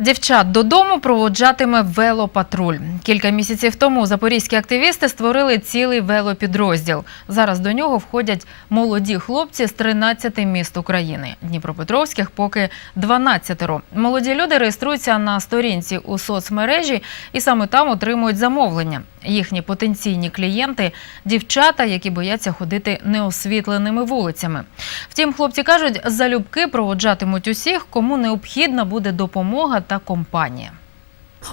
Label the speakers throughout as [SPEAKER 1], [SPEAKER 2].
[SPEAKER 1] Дівчат додому проводжатиме велопатруль. Кілька місяців тому запорізькі активісти створили цілий велопідрозділ. Зараз до нього входять молоді хлопці з 13 міст України. Дніпропетровських поки 12 Молоді люди реєструються на сторінці у соцмережі і саме там отримують замовлення. Їхні потенційні клієнти дівчата, які бояться ходити неосвітленими вулицями. Втім, хлопці кажуть, залюбки проводжатимуть усіх, кому необхідна буде допомога та компанія.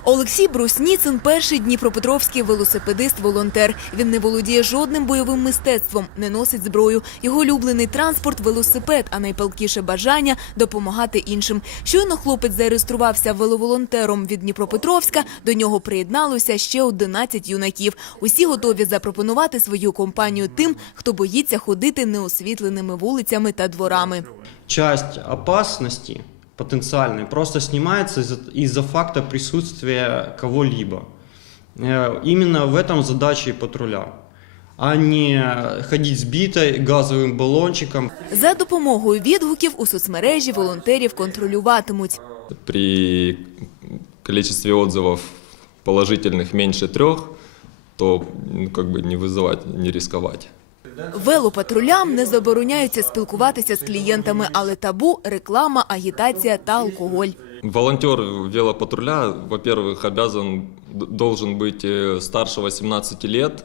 [SPEAKER 2] Олексій Брусніцин – перший дніпропетровський велосипедист-волонтер. Він не володіє жодним бойовим мистецтвом, не носить зброю. Його улюблений транспорт – велосипед, а найпалкіше бажання – допомагати іншим. Щойно хлопець зареєструвався веловолонтером від Дніпропетровська, до нього приєдналося ще 11 юнаків. Усі готові запропонувати свою компанію тим, хто боїться ходити неосвітленими вулицями та дворами.
[SPEAKER 3] часть опасности потенциальной просто снимается из-за, из-за факта присутствия кого-либо. Э, Именно в этом задача и патруля, а не ходить сбитой газовым баллончиком.
[SPEAKER 2] За допомогою відгуків у соцмережі волонтерів контролюватимуть.
[SPEAKER 4] При количестве отзывов положительных меньше трех, то ну, как бы не вызывать, не рисковать.
[SPEAKER 2] Велопатрулям не забороняється спілкуватися з клієнтами, але табу – реклама, агітація та алкоголь.
[SPEAKER 4] Волонтер велопатруля, во-первых, обязан, д- должен быть э, старше 18 лет,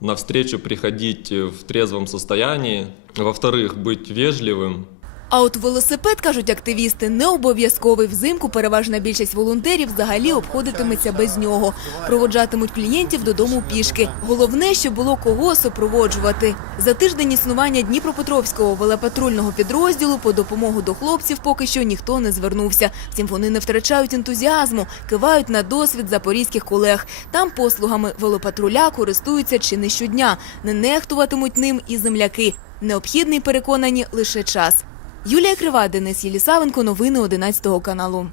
[SPEAKER 4] на встречу приходить э, в трезвом состоянии, во-вторых, быть вежливым,
[SPEAKER 2] А от велосипед, кажуть активісти, не обов'язковий. Взимку переважна більшість волонтерів взагалі обходитиметься без нього. Проводжатимуть клієнтів додому пішки. Головне, щоб було кого супроводжувати. За тиждень існування Дніпропетровського велопатрульного підрозділу по допомогу до хлопців поки що ніхто не звернувся. Втім, вони не втрачають ентузіазму, кивають на досвід запорізьких колег. Там послугами велопатруля користуються чи не щодня. Не нехтуватимуть ним і земляки. Необхідний, переконані, лише час. Юлія Крива, Денис Єлісавенко, новини 11 каналу.